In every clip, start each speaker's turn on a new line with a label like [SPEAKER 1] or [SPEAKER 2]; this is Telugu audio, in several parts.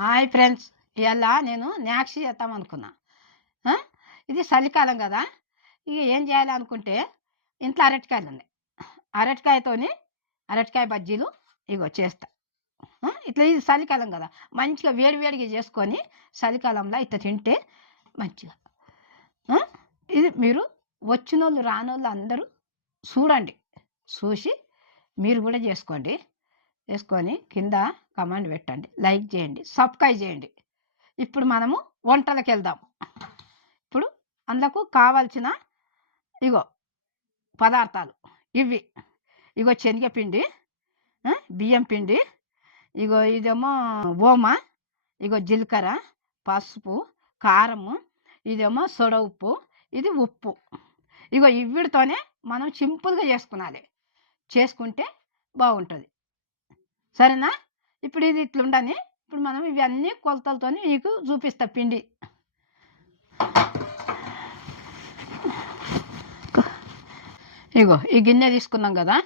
[SPEAKER 1] హాయ్ ఫ్రెండ్స్ ఇవాళ నేను నాక్షి చేద్దాం అనుకున్నా. ఇది చలికాలం కదా ఇక ఏం చేయాలి అనుకుంటే ఇంట్లో అరటికాయలు ఉన్నాయి. అరటికాయతోని అరటికాయ బజ్జీలు ఇగో చేస్తా. ఇట్లా ఇది చలికాలం కదా మంచిగా వేడి వేడిగా చేసుకొని చలికాలంలో ఇట్లా తింటే మంచిగా. ఇది మీరు వచ్చిన వాళ్ళు రానోళ్ళు అందరూ చూడండి చూసి మీరు కూడా చేసుకోండి. వేసుకొని కింద కమాండ్ పెట్టండి. లైక్ చేయండి. సబ్స్క్రైబ్ చేయండి. ఇప్పుడు మనము వంటలకు వెళ్దాం. ఇప్పుడు అందుకు కావాల్సిన ఇగో పదార్థాలు ఇవి ఇగో శనగపిండి బియ్యం పిండి ఇగో ఇదేమో ఓమ ఇగో జీలకర్ర పసుపు కారము ఇదేమో సొడ ఉప్పు ఇది ఉప్పు. ఇగో ఇవిడితోనే మనం సింపుల్గా చేసుకునాలి. చేసుకుంటే బాగుంటుంది. సరేనా? ఇప్పుడు ఇది ఇట్లా ఉండని ఇప్పుడు మనం ఇవన్నీ కొలతలతో మీకు చూపిస్తా పిండి. ఇగో ఈ గిన్నె తీసుకున్నాం కదా?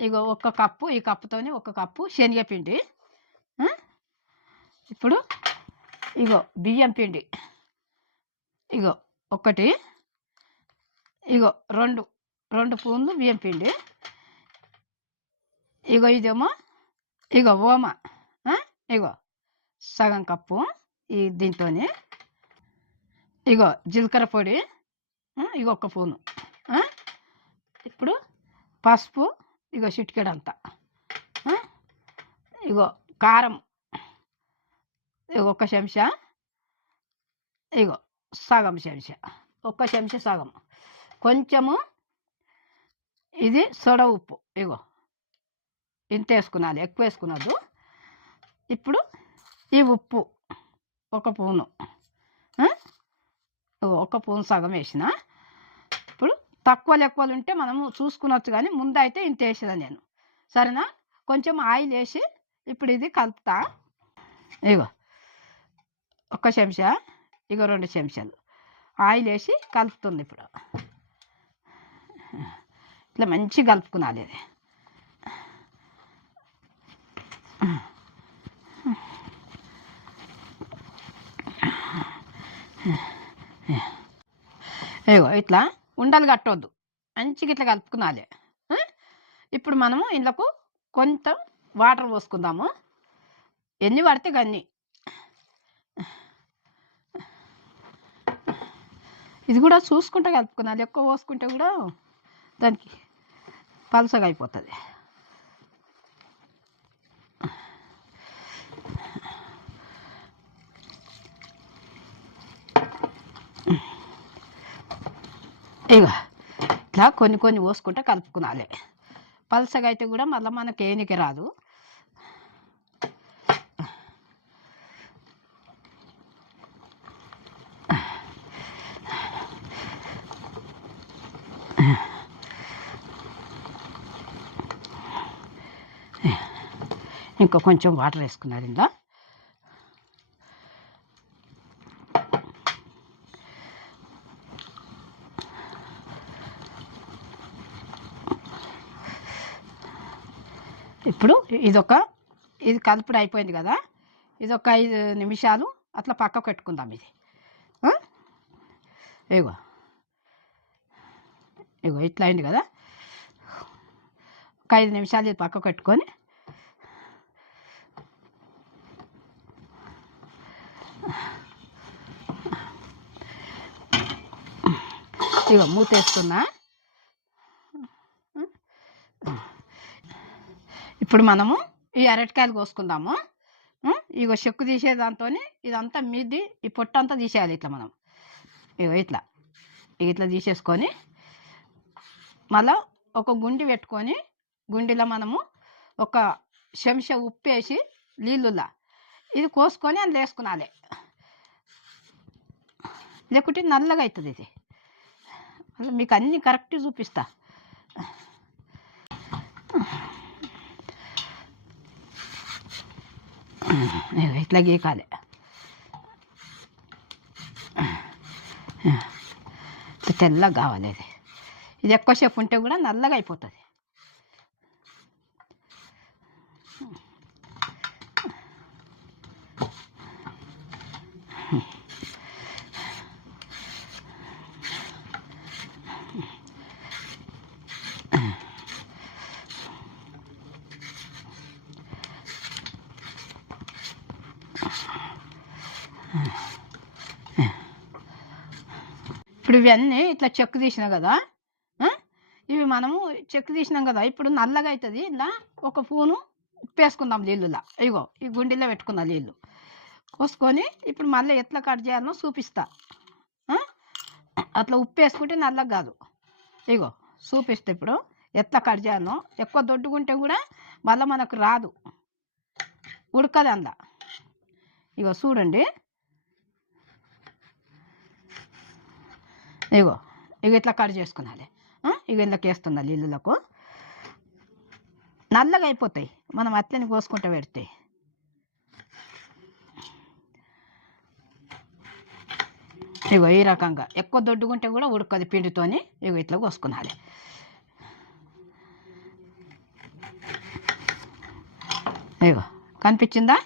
[SPEAKER 1] ఇగో ఒక్క కప్పు ఈ కప్పుతోని ఒక కప్పు శనగపిండి ఇప్పుడు ఇగో బియ్యం పిండి. ఇగో ఒకటి. ఇగో రెండు. రెండు పూన్లు బియ్యం పిండి. ఇగో ఇదేమో ఇగో ఓమ ఇగో సగం కప్పు ఈ దీంతోని ఇగో జీలకర్ర పొడి ఇగో ఒక ఫోను ఇప్పుడు పసుపు ఇగో చిటికెడంతా ఇగో కారం ఇగో ఒక చెంచా ఇగో సగం చెంచా ఒక్క చెంచా సగం కొంచెము ఇది సొడ ఉప్పు ఇగో ఇంత వేసుకున్నాను ఎక్కువ వేసుకున్నదు ఇప్పుడు ఈ ఉప్పు ఒక పూను ఒక పూను సగం వేసిన. ఇప్పుడు తక్కువలు ఎక్కువలు ఉంటే మనము చూసుకునొచ్చు కానీ ముందు అయితే ఇంత వేసిన నేను. సరేనా? కొంచెం ఆయిల్ వేసి ఇప్పుడు ఇది కలుపుతా. ఇగో ఒక చెంచా ఇగో రెండు చెంచాలు ఆయిల్ వేసి కలుపుతుంది ఇప్పుడు. ఇట్లా మంచిగా కలుపుకున్నాలి ఇది ఇగో ఇట్లా ఉండలు కట్టొద్దు. మంచిగా ఇట్లా కలుపుకున్నాలి ఇప్పుడు మనము ఇండ్లకు కొంచెం వాటర్ పోసుకుందాము. ఎన్ని పడితే అన్ని. ఇది కూడా చూసుకుంటే కలుపుకున్నాలి ఎక్కువ పోసుకుంటే కూడా దానికి పలుసగా అయిపోతుంది. ఇక ఇట్లా కొన్ని కొన్ని పోసుకుంటే కలుపుకునాలి. పలసగా అయితే కూడా మళ్ళీ మనకి ఏనికి రాదు. ఇంకా కొంచెం వాటర్ వేసుకున్నారు ఇందా? ఇప్పుడు ఇదొక ఇది కలుపుడు అయిపోయింది కదా? ఇది ఒక ఐదు నిమిషాలు అట్లా పక్కకు పెట్టుకుందాం ఇది. ఇగో. ఇగో ఇట్లా అయింది కదా? ఒక ఐదు నిమిషాలు ఇది పక్కకు పెట్టుకొని. ఇగో మూత ఇప్పుడు మనము ఈ అరటికాయలు కోసుకుందాము. ఇగో చెక్కు తీసే దాంతో ఇదంతా మీది ఈ పొట్టు అంతా తీసేయాలి ఇట్లా మనం. ఇగో ఇట్లా. ఇట్లా తీసేసుకొని మళ్ళా ఒక గుండి పెట్టుకొని గుండిలో మనము ఒక చెంచా ఉప్పు వేసి నీళ్ళులా ఇది కోసుకొని అందులో వేసుకునాలి. లేకుంటే నల్లగా అవుతుంది ఇది. మీకు అన్నీ కరెక్ట్ చూపిస్తా. ఇట్లా గీకాలి తెల్లగా కావాలి ఇది ఇది ఎక్కువసేపు ఉంటే కూడా నల్లగా అయిపోతుంది. ఇప్పుడు ఇవన్నీ ఇట్లా చెక్కు తీసిన కదా ఇవి మనము చెక్కు తీసినాం కదా ఇప్పుడు నల్లగా అవుతుంది ఇలా ఒక పూను ఉప్పు వేసుకుందాం నీళ్ళులా. ఇగో ఈ గుండెలో పెట్టుకున్నా నీళ్ళు. పోసుకొని ఇప్పుడు మళ్ళీ ఎట్లా కట్ చేయాలనో చూపిస్తా. అట్లా ఉప్పు వేసుకుంటే నల్లగా కాదు. ఇగో చూపిస్తే ఇప్పుడు ఎట్లా కట్ చేయాలో ఎక్కువ దొడ్డుకుంటే కూడా మళ్ళీ మనకు రాదు. ఉడకదు అందులో ఇగో చూడండి. ఇగో ఇగో ఇట్లా కట్ చేసుకున్నాలి ఇక ఇందులోకి వేస్తున్నాలి నీళ్ళకు నల్లగా అయిపోతాయి. మనం అట్లని కోసుకుంటూ పెడితే. ఇగో ఈ రకంగా. ఎక్కువ దొడ్డుకుంటే కూడా ఉడకది పిండితోని. ఇగో ఇట్లా కోసుకున్నాలి ఇగో కనిపించిందా?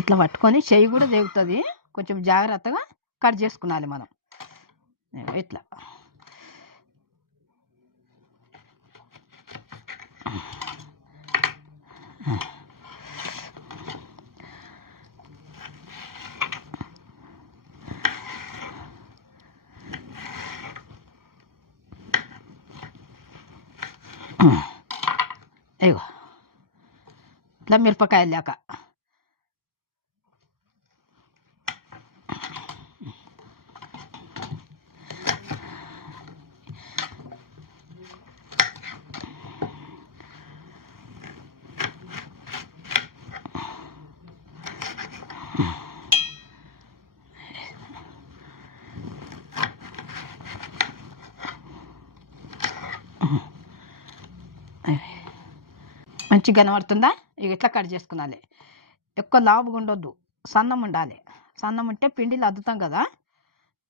[SPEAKER 1] ఇట్లా పట్టుకొని చెయ్యి కూడా తెగుతుంది. కొంచెం జాగ్రత్తగా కట్ చేసుకోవాలి మనం. ఇట్లా. ఇగో ఇట్లా ఇగో ఇట్లా మిరపకాయలు లేక మంచిగా కనబడుతుందా? ఇక ఇట్లా కట్ చేసుకున్నాలి ఎక్కువ లావుగా ఉండొద్దు. సన్నం ఉండాలి. సన్నం ఉంటే పిండిలు అద్దుతాం కదా?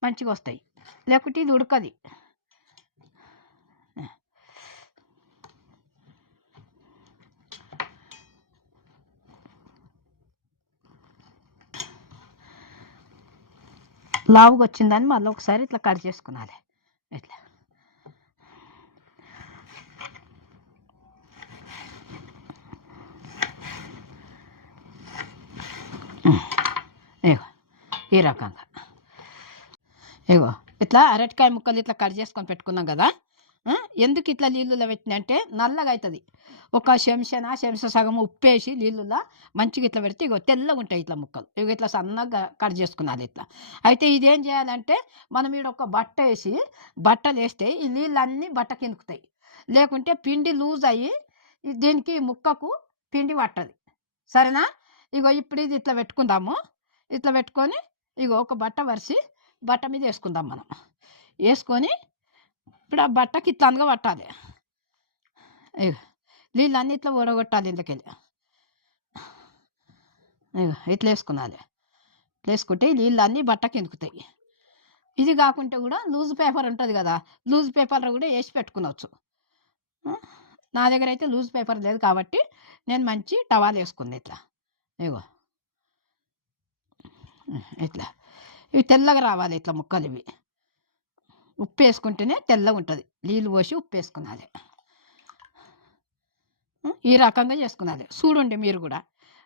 [SPEAKER 1] మంచిగా వస్తాయి. లేకుంటే ఇది ఉడకది. లావుగా వచ్చిందని మళ్ళీ ఒకసారి ఇట్లా కట్ చేసుకున్నాలి ఇట్లా ఇగో ఈ రకంగా. ఇగో ఇట్లా అరటికాయ ముక్కలు ఇట్లా కట్ చేసుకొని పెట్టుకున్నాం కదా ఎందుకు ఇట్లా నీళ్ళులో పెట్టినంటే నల్లగా అవుతుంది ఒక చెంచన చెంచ సగం ఉప్పేసి నీళ్ళులో మంచిగా ఇట్లా పెడితే ఇగో తెల్లగా ఉంటాయి ఇట్లా ముక్కలు. ఇగో ఇట్లా సన్నగా కట్ చేసుకున్నారు ఇట్లా. అయితే ఇదేం చేయాలంటే మనం ఈడ ఒక బట్ట వేసి బట్టలు వేస్తే ఈ నీళ్ళన్నీ బట్ట కిందుకుతాయి. లేకుంటే పిండి లూజ్ అయ్యి దీనికి ముక్కకు పిండి పట్టదు. సరేనా? ఇగో ఇప్పుడు ఇది ఇట్లా పెట్టుకుందాము. ఇట్లా పెట్టుకొని ఇగో ఒక బట్ట వరిసి బట్ట మీద వేసుకుందాం మనం. వేసుకొని ఇప్పుడు ఆ బట్టకి ఇట్లా అనగా పట్టాలి. నీళ్ళు నీళ్ళన్నీ ఇట్లా ఊడగొట్టాలి ఇంట్లోకెళ్ళి ఇగో ఇట్లా వేసుకున్నాలి. ఇట్లా వేసుకుంటే నీళ్ళు నీళ్ళన్నీ బట్టకి ఎందుకుతాయి ఇది కాకుంటే కూడా లూజ్ పేపర్ ఉంటుంది కదా లూజ్ పేపర్ కూడా వేసి పెట్టుకునవచ్చు నా దగ్గర అయితే లూజ్ పేపర్ లేదు కాబట్టి నేను మంచి టవాల్ వేసుకుంది ఇట్లా. ఇగో ఇట్లా. ఇవి తెల్లగా రావాలి ఇట్లా ముక్కలు ఇవి. ఉప్పు వేసుకుంటేనే తెల్లగా ఉంటుంది. నీళ్ళు పోసి ఉప్పు వేసుకున్నాలి ఈ రకంగా చేసుకున్నాలి చూడండి మీరు కూడా.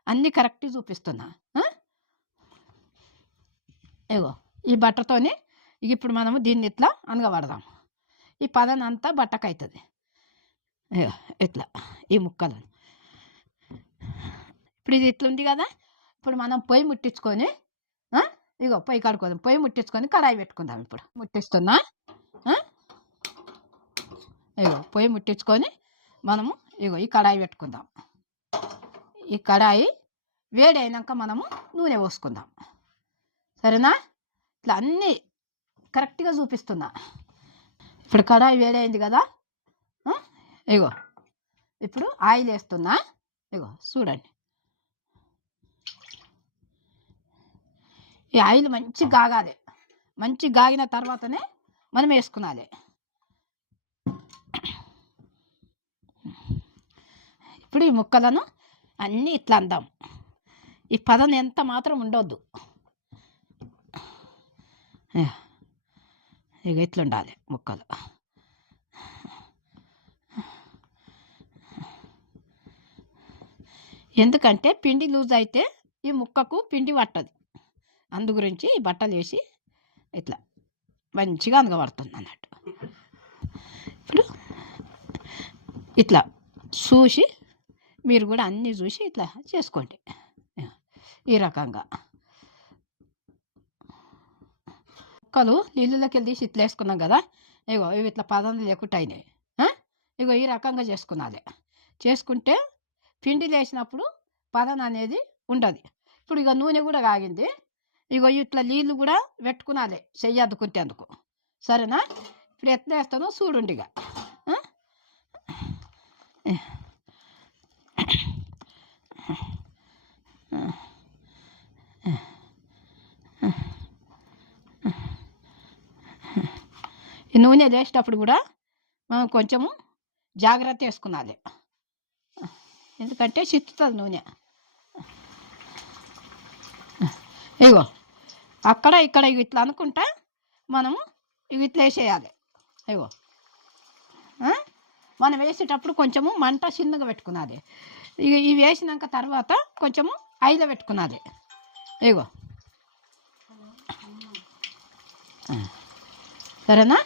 [SPEAKER 1] అన్నీ కరెక్ట్ చూపిస్తున్నా. ఏగో ఇగో ఈ బట్టతోని ఇప్పుడు మనము దీన్ని ఇట్లా అనగబడదాం. ఈ పదన అంతా బట్టకు అవుతుంది ఇట్లా ఈ ముక్కలు ఇప్పుడు ఇది ఇట్లా ఉంది కదా. ఇప్పుడు మనం పొయ్యి ముట్టించుకొని ఇగో పొయ్యి కడుకోదాం పొయ్యి ముట్టించుకొని కడాయి పెట్టుకుందాం ఇప్పుడు. ముట్టిస్తున్నా? ఇగో పొయ్యి ముట్టించుకొని మనము ఇగో ఈ కడాయి పెట్టుకుందాం. ఈ కడాయి వేడి అయినాక మనము నూనె పోసుకుందాం. సరేనా? ఇట్లా అన్నీ కరెక్ట్గా చూపిస్తున్నా. ఇప్పుడు కడాయి వేడైంది కదా? ఇగో. ఇప్పుడు ఆయిల్ వేస్తున్నా ఇగో చూడండి. ఈ ఆయిల్ మంచి గాగాలి. మంచి గాగిన తర్వాతనే మనం వేసుకునాలి. ఇప్పుడు ఈ ముక్కలను అన్నీ ఇట్లా అందాం. ఈ పదం ఎంత మాత్రం ఉండొద్దు. ఇక ఇట్లుండాలి ముక్కలు. ఎందుకంటే పిండి లూజ్ అయితే ఈ ముక్కకు పిండి పట్టదు. అందు గురించి బట్టలు వేసి ఇట్లా మంచిగా అనగబడుతుంది అన్నట్టు ఇప్పుడు ఇట్లా చూసి మీరు కూడా అన్నీ చూసి ఇట్లా చేసుకోండి. ఈ రకంగా. మొక్కలు నీళ్ళలోకి వెళ్ళి తీసి ఇట్లా వేసుకున్నాం కదా ఇగో ఇవి ఇట్లా పదంది లేకుండా అయినాయి. ఇగో ఈ రకంగా చేసుకున్నది చేసుకుంటే పిండి లేసినప్పుడు పదన అనేది ఉండదు. ఇప్పుడు ఇక నూనె కూడా కాగింది. ఇగో ఇట్లా నీళ్ళు కూడా పెట్టుకునాలి చెయ్యి అద్దుకుంటేందుకు సరేనా? ఇప్పుడు ఎట్లా వేస్తానో చూడుండిగా ఈ నూనె వేసేటప్పుడు కూడా మనం కొంచెము జాగ్రత్త వేసుకున్నది ఎందుకంటే చిత్తుతుంది నూనె. ఇగో. అక్కడ ఇక్కడ ఇవి ఇట్లా అనుకుంటా మనము ఇవి ఇట్లా వేసేయాలి అయ్యో మనం వేసేటప్పుడు కొంచెము మంట చిన్నగా పెట్టుకున్నది ఇవి వేసినాక తర్వాత కొంచెము ఐలో పెట్టుకున్నది ఇగో. సరేనా?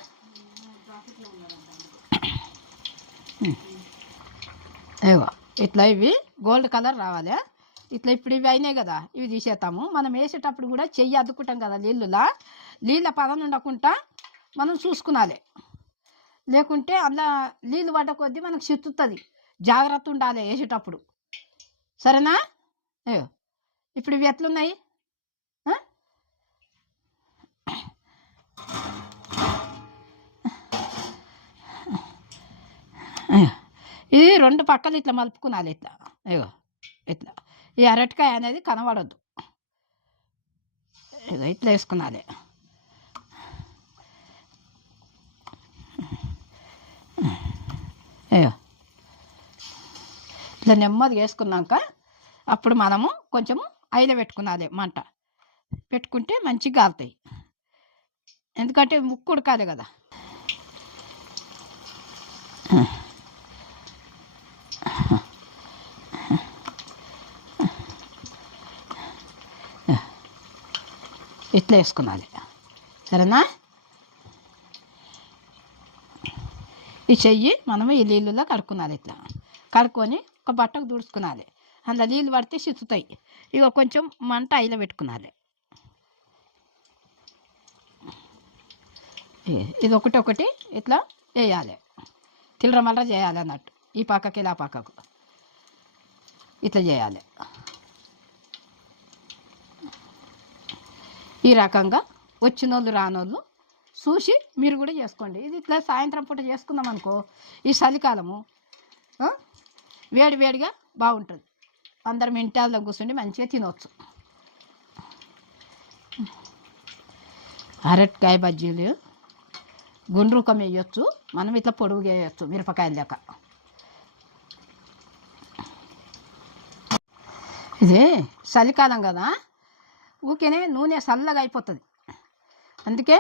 [SPEAKER 1] ఇగో. ఇట్లా ఇవి గోల్డ్ కలర్ రావాలి. ఇట్లా ఇప్పుడు ఇవి అయినాయి కదా ఇవి తీసేస్తాము మనం వేసేటప్పుడు కూడా చెయ్యి అద్దుకుంటాం కదా నీళ్ళులా. నీళ్ళ పదం ఉండకుండా మనం చూసుకునాలి. లేకుంటే అందులో నీళ్ళు పడ్డ కొద్దీ మనకు చిత్తుతుంది. జాగ్రత్త ఉండాలి వేసేటప్పుడు. సరేనా? అయ్యో ఇప్పుడు ఇవి ఎట్లున్నాయి? ఇది రెండు పక్కలు ఇట్లా మలుపుకునాలి ఇట్లా. అయ్యో ఇట్లా. ఈ అరటికాయ అనేది కనబడద్దు ఇట్లా వేసుకున్నాలి. అయ్యో. ఇట్లా నెమ్మది వేసుకున్నాక అప్పుడు మనము కొంచెము ఐదు పెట్టుకున్నది మంట. పెట్టుకుంటే మంచిగా కాలుతాయి ఎందుకంటే ముక్కు ఉడకాలి కదా. ఇట్లా వేసుకోవాలి సరేనా ఈ చెయ్యి మనము ఈ నీళ్ళలో కడుక్కునాలి ఇట్లా కడుక్కొని ఒక బట్టకు దుడుచుకునాలి అందులో నీళ్ళు పడితే చిత్తుతాయి ఇక కొంచెం మంట ఐలో పెట్టుకున్నాలి ఇది ఒకటి ఒకటి ఇట్లా వేయాలి తిల్లరమల్లర చేయాలి అన్నట్టు ఈ పక్కకి ఇలా పక్కకు ఇట్లా చేయాలి ఈ రకంగా వచ్చిన వాళ్ళు రానోళ్ళు చూసి మీరు కూడా చేసుకోండి. ఇది ఇట్లా సాయంత్రం పూట చేసుకుందాం అనుకో ఈ చలికాలము వేడి వేడిగా బాగుంటుంది. అందరం ఇంటాల్లో కూర్చుండి మంచిగా తినవచ్చు అరటికాయ బజ్జీలు గుండ్రూకం వేయచ్చు మనం ఇట్లా పొడుగుగా వేయచ్చు మిరపకాయలు లెక్క ఇది చలికాలం కదా ఊకేనే నూనె చల్లగా అయిపోతుంది. అందుకే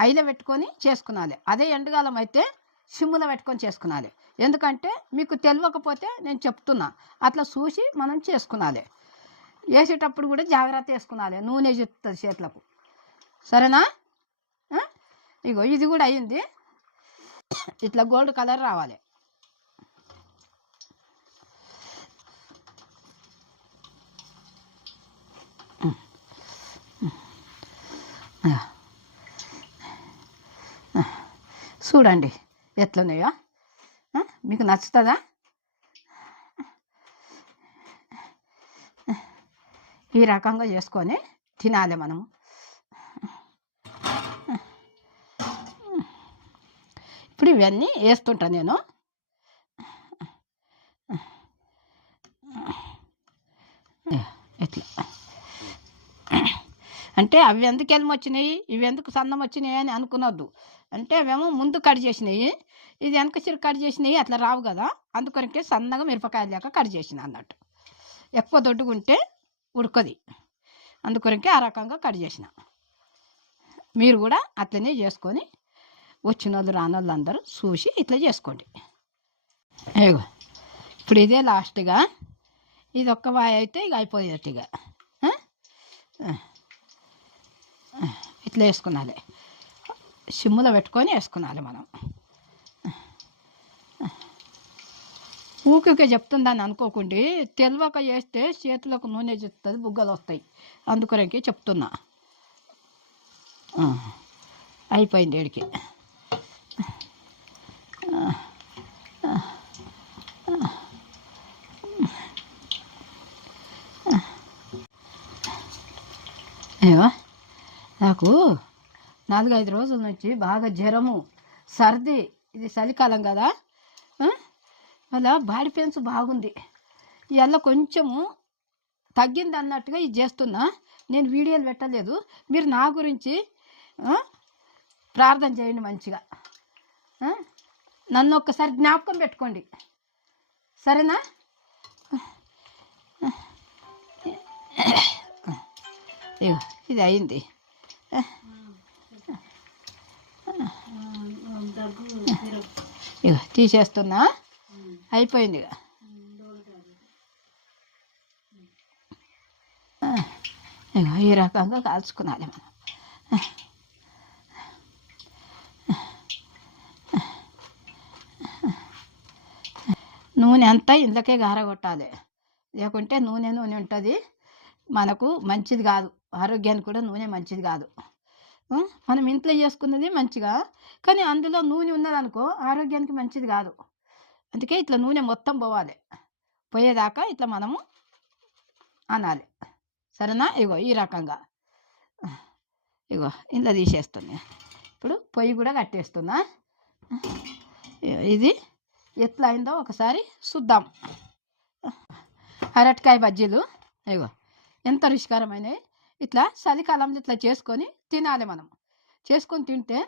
[SPEAKER 1] ఐలో పెట్టుకొని చేసుకునాలి. అదే ఎండకాలం అయితే సిమ్ములో పెట్టుకొని చేసుకునాలి. ఎందుకంటే మీకు తెలియకపోతే నేను చెప్తున్నా. అట్లా చూసి మనం చేసుకునాలి. వేసేటప్పుడు కూడా జాగ్రత్త వేసుకునాలి. నూనె చెప్తుంది చేతులకు. సరేనా? ఇగో ఇది కూడా అయింది. ఇట్లా గోల్డ్ కలర్ రావాలి. చూడండి ఎట్లున్నాయో. మీకు నచ్చుతుందా? ఈ రకంగా చేసుకొని తినాలి మనము. ఇప్పుడు ఇవన్నీ వేస్తుంటా నేను. ఎట్లా? అంటే అవి ఎందుకు ఎల్మ వచ్చినాయి ఇవి ఎందుకు సన్నం వచ్చినాయి అని అనుకునొద్దు. అంటే అవేమో ముందు కట్ చేసినాయి. ఇది వెనక చిరు కట్ చేసినాయి అట్లా రావు కదా. అందుకొరకే సన్నగా మిరపకాయలు లేక కట్ చేసిన అన్నట్టు. ఎక్కువ దొడ్డుకుంటే ఉడకది. అందుకొరకే ఆ రకంగా కట్ చేసిన. మీరు కూడా అట్లనే చేసుకొని వచ్చిన వాళ్ళు రాని వాళ్ళు అందరూ చూసి ఇట్లా చేసుకోండి. ఏగో ఇప్పుడు ఇదే లాస్ట్గా. ఇది ఒక్క వాయి అయితే ఇక అయిపోయేట్టుగా ఇక ఇట్లా వేసుకున్నాలి సిమ్ములో పెట్టుకొని వేసుకున్నాలి మనం. ఊరికే చెప్తుందని అనుకోకుండా. తెలియక వేస్తే చేతులకు నూనె చెప్తుంది బుగ్గలు వస్తాయి. అందుకొరకే చెప్తున్నా. అయిపోయింది ఏడికి ఏవా? నాకు నాలుగైదు రోజుల నుంచి బాగా జ్వరము సర్ది. ఇది చలికాలం కదా. ఆ? మళ్ళా బాడీ పెయిన్స్ బాగుంది. ఇవల్ల కొంచెము తగ్గింది అన్నట్టుగా ఇది చేస్తున్నా. నేను వీడియోలు పెట్టలేదు. మీరు నా గురించి ప్రార్థన చేయండి మంచిగా. నన్ను ఒక్కసారి జ్ఞాపకం పెట్టుకోండి. సరేనా? ఇగో ఇది అయింది. ఇగో తీసేస్తున్నా. అయిపోయింది ఇక ఇగో ఈ రకంగా కాల్చుకున్నాలి మనం. నూనె అంతా ఇందుకే గారగొట్టాలి. లేకుంటే నూనె నూనె ఉంటుంది. మనకు మంచిది కాదు. ఆరోగ్యానికి కూడా నూనె మంచిది కాదు. మనం ఇంట్లో చేసుకున్నది మంచిగా కానీ అందులో నూనె ఉన్నదనుకో ఆరోగ్యానికి మంచిది కాదు. అందుకే ఇట్లా నూనె మొత్తం పోవాలి. పోయేదాకా ఇట్లా మనము అనాలి. సరేనా? ఇగో ఈ రకంగా. ఇగో ఇంట్లో తీసేస్తుంది ఇప్పుడు పొయ్యి కూడా కట్టేస్తున్నా. ఇది ఎట్లా అయిందో ఒకసారి చూద్దాం. అరటికాయ బజ్జీలు. ఇగో ఎంత రుచికరమైనవి. ఇట్లా చలికాలంలో ఇట్లా చేసుకొని తినాలి మనం చేసుకొని తింటే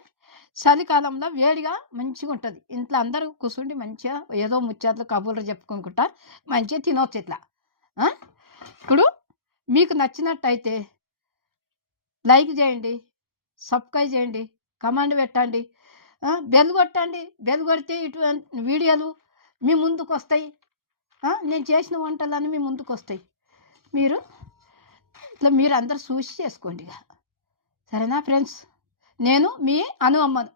[SPEAKER 1] చలికాలంలో వేడిగా మంచిగా ఉంటుంది. ఇంట్లో అందరూ కూర్చుండి మంచిగా ఏదో ముచ్చట్లు కబుర్లు చెప్పుకుంటా మంచిగా తినవచ్చు ఇట్లా. ఇప్పుడు మీకు నచ్చినట్టయితే లైక్ చేయండి సబ్స్క్రైబ్ చేయండి కమెంట్ పెట్టండి బెల్ కొట్టండి. బెల్ కొడితే ఇటువంటి వీడియోలు మీ ముందుకు వస్తాయి నేను చేసిన వంటలన్నీ మీ ముందుకు వస్తాయి మీరు ఇట్లా మీరు అందరు చూసి చేసుకోండి ఇక సరేనా ఫ్రెండ్స్? నేను మీ అను అమ్మను.